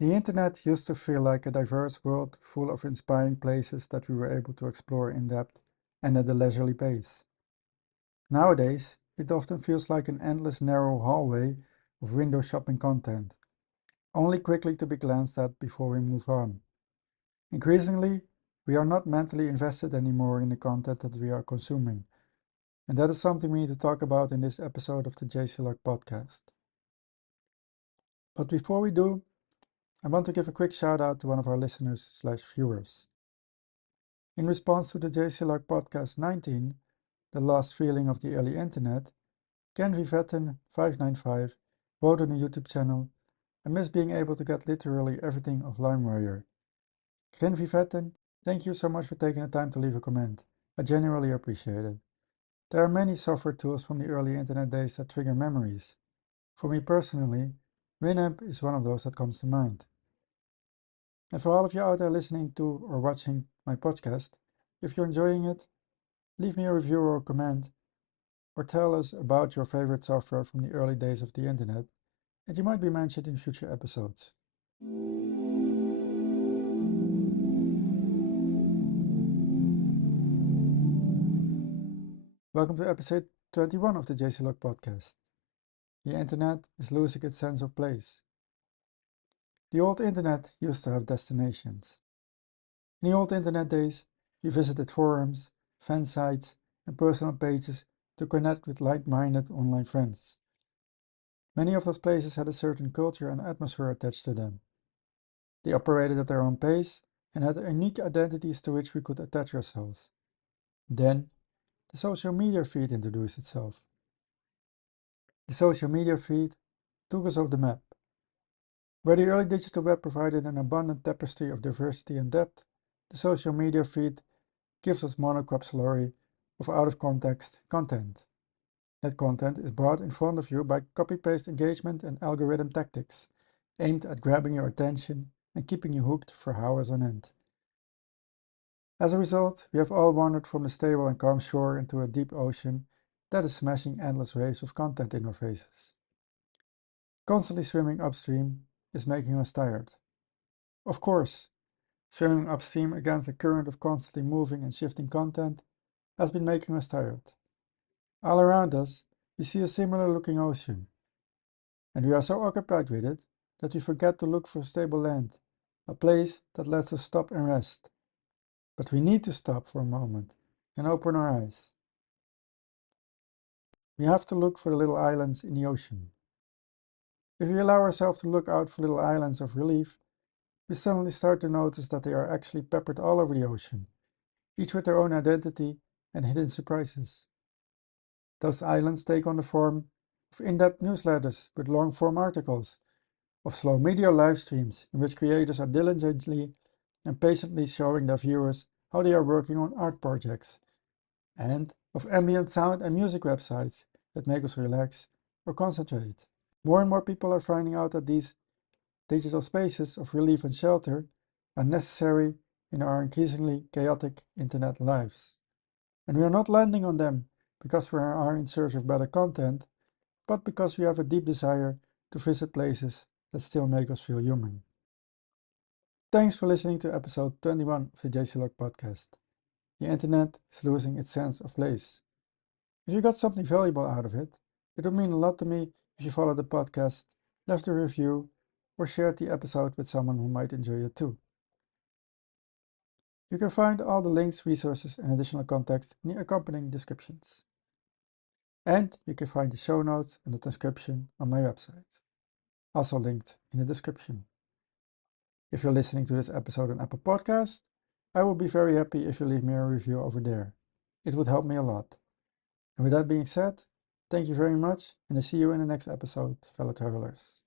The internet used to feel like a diverse world full of inspiring places that we were able to explore in depth and at a leisurely pace. Nowadays, it often feels like an endless narrow hallway of window shopping content, only quickly to be glanced at before we move on. Increasingly, we are not mentally invested anymore in the content that we are consuming, and that is something we need to talk about in this episode of the JC Log podcast. But before we do, I want to give a quick shout out to one of our listeners/viewers. In response to the JC Log podcast 19, The Lost Feeling of the Early Internet, Ken Vivetten 595 wrote on the YouTube channel, "I miss being able to get literally everything of LimeWire." Ken Vivetten, thank you so much for taking the time to leave a comment. I genuinely appreciate it. There are many software tools from the early internet days that trigger memories. For me personally, Winamp is one of those that comes to mind. And for all of you out there listening to or watching my podcast, if you're enjoying it, leave me a review or a comment, or tell us about your favorite software from the early days of the internet, and you might be mentioned in future episodes. Welcome to episode 21 of the JCLog podcast. The internet is losing its sense of place. The old internet used to have destinations. In the old internet days, we visited forums, fan sites, and personal pages to connect with like-minded online friends. Many of those places had a certain culture and atmosphere attached to them. They operated at their own pace and had unique identities to which we could attach ourselves. Then, the social media feed introduced itself. The social media feed took us off the map. Where the early digital web provided an abundant tapestry of diversity and depth, the social media feed gives us monocrop slurry of out-of-context content. That content is brought in front of you by copy-paste engagement and algorithm tactics, aimed at grabbing your attention and keeping you hooked for hours on end. As a result, we have all wandered from the stable and calm shore into a deep ocean that is smashing endless waves of content in our faces. Constantly swimming upstream is making us tired. Of course, swimming upstream against a current of constantly moving and shifting content has been making us tired. All around us, we see a similar looking ocean, and we are so occupied with it that we forget to look for stable land, a place that lets us stop and rest. But we need to stop for a moment and open our eyes. We have to look for the little islands in the ocean. If we allow ourselves to look out for little islands of relief, we suddenly start to notice that they are actually peppered all over the ocean, each with their own identity and hidden surprises. Those islands take on the form of in-depth newsletters with long-form articles, of slow media live streams in which creators are diligently and patiently showing their viewers how they are working on art projects, and of ambient sound and music websites that make us relax or concentrate. More and more people are finding out that these digital spaces of relief and shelter are necessary in our increasingly chaotic internet lives. And we are not landing on them because we are in search of better content, but because we have a deep desire to visit places that still make us feel human. Thanks for listening to episode 21 of the JCLog podcast. The internet is losing its sense of place. If you got something valuable out of it, it would mean a lot to me if you followed the podcast, left a review, or shared the episode with someone who might enjoy it too. You can find all the links, resources, and additional context in the accompanying descriptions. And you can find the show notes and the transcription on my website, also linked in the description. If you're listening to this episode on Apple Podcasts, I will be very happy if you leave me a review over there. It would help me a lot. And with that being said, thank you very much, and I see you in the next episode, fellow travelers.